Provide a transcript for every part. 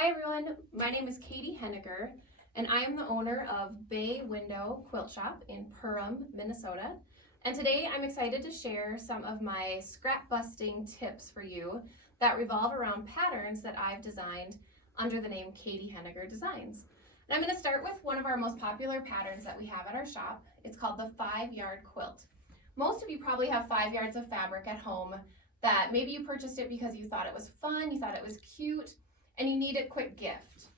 Hi everyone, my name is Katie Henniger and I am the owner of Bay Window Quilt Shop in Perham, Minnesota. And today I'm excited to share some of my scrap busting tips for you that revolve around patterns that I've designed under the name Katie Henniger Designs. And I'm going to start with one of our most popular patterns that we have at our shop. It's called the 5-yard quilt. Most of you probably have 5 yards of fabric at home that maybe you purchased it because you thought it was fun, you thought it was cute, and you need a quick gift.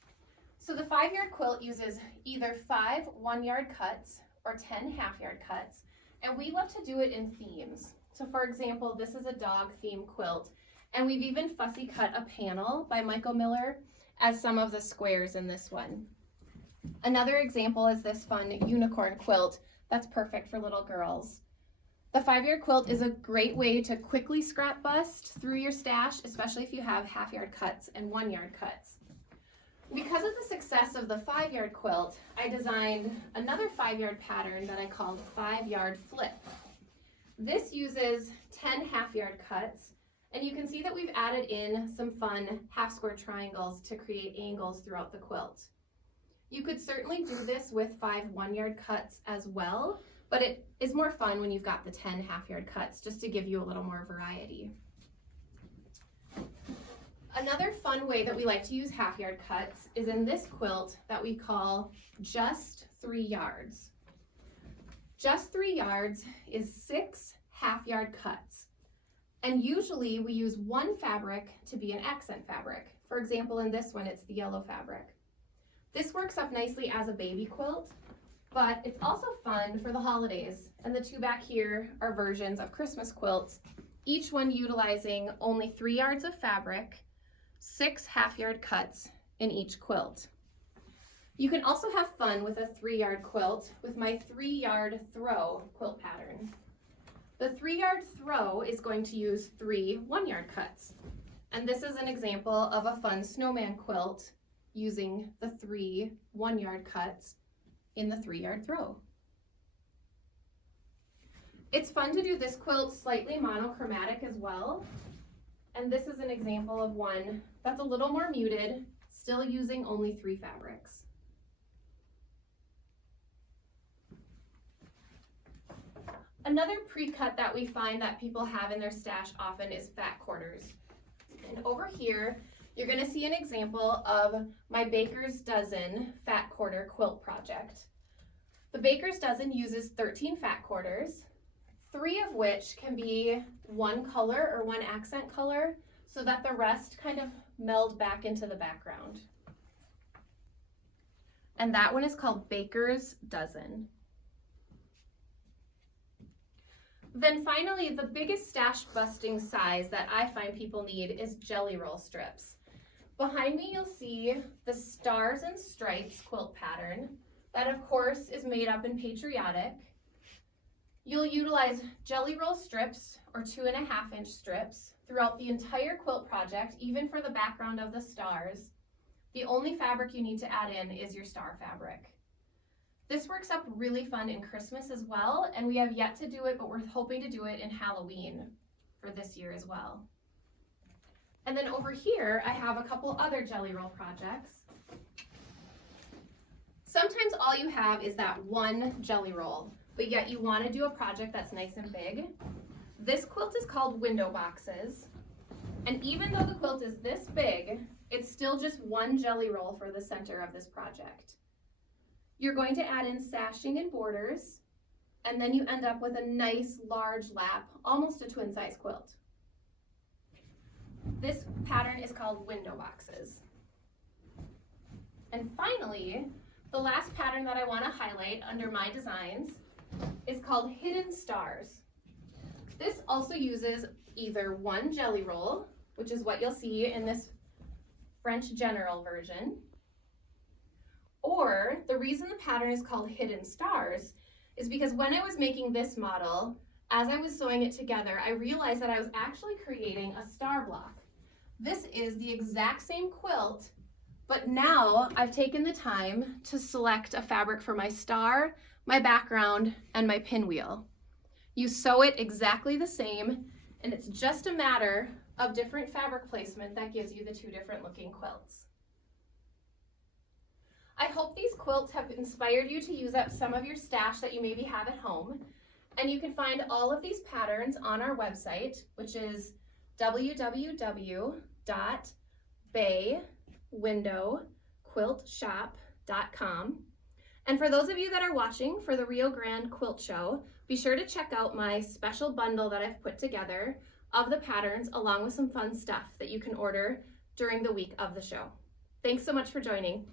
So the 5-yard quilt uses either 5 1-yard cuts or 10 half-yard cuts, and we love to do it in themes. So for example, this is a dog theme quilt, and we've even fussy cut a panel by Michael Miller as some of the squares in this one. Another example is this fun unicorn quilt that's perfect for little girls. The 5-yard quilt is a great way to quickly scrap bust through your stash, especially if you have half-yard cuts and 1-yard cuts. Because of the success of the 5-yard quilt, I designed another 5-yard pattern that I called 5-yard flip. This uses 10 half-yard cuts, and you can see that we've added in some fun half-square triangles to create angles throughout the quilt. You could certainly do this with 5 1-yard cuts as well, but it is more fun when you've got the 10 half-yard cuts, just to give you a little more variety. Another fun way that we like to use half-yard cuts is in this quilt that we call just 3 yards. Just 3 yards is 6 half-yard cuts. And usually we use one fabric to be an accent fabric. For example, in this one, it's the yellow fabric. This works up nicely as a baby quilt, but it's also fun for the holidays. And the two back here are versions of Christmas quilts, each one utilizing only 3 yards of fabric, 6 half-yard cuts in each quilt. You can also have fun with a 3-yard quilt with my 3-yard throw quilt pattern. The 3-yard throw is going to use 3 1-yard cuts. And this is an example of a fun snowman quilt using the 3 1-yard cuts in the 3-yard throw. It's fun to do this quilt slightly monochromatic as well. And this is an example of one that's a little more muted, still using only 3 fabrics. Another pre-cut that we find that people have in their stash often is fat quarters. And over here, you're going to see an example of my Baker's Dozen fat quarter quilt project. The Baker's Dozen uses 13 fat quarters, 3 of which can be one color or one accent color, so that the rest kind of meld back into the background. And that one is called Baker's Dozen. Then finally, the biggest stash busting size that I find people need is jelly roll strips. Behind me, you'll see the Stars and Stripes quilt pattern that, of course, is made up in patriotic. You'll utilize jelly roll strips or 2.5-inch strips throughout the entire quilt project, even for the background of the stars. The only fabric you need to add in is your star fabric. This works up really fun in Christmas as well, and we have yet to do it, but we're hoping to do it in Halloween for this year as well. And then over here, I have a couple other jelly roll projects. Sometimes all you have is that one jelly roll, but yet you want to do a project that's nice and big. This quilt is called window boxes, and even though the quilt is this big, it's still just one jelly roll for the center of this project. You're going to add in sashing and borders, and then you end up with a nice large lap, almost a twin size quilt. This pattern is called window boxes. And finally, the last pattern that I want to highlight under my designs is called Hidden Stars. This also uses either one jelly roll, which is what you'll see in this French general version, or the reason the pattern is called Hidden Stars is because when I was making this model, as I was sewing it together, I realized that I was actually creating a star block. This is the exact same quilt, but now I've taken the time to select a fabric for my star, my background, and my pinwheel. You sew it exactly the same, and it's just a matter of different fabric placement that gives you the 2 different looking quilts. I hope these quilts have inspired you to use up some of your stash that you maybe have at home. And you can find all of these patterns on our website, which is www.baywindowquiltshop.com. And for those of you that are watching for the Rio Grande Quilt Show, be sure to check out my special bundle that I've put together of the patterns along with some fun stuff that you can order during the week of the show. Thanks so much for joining.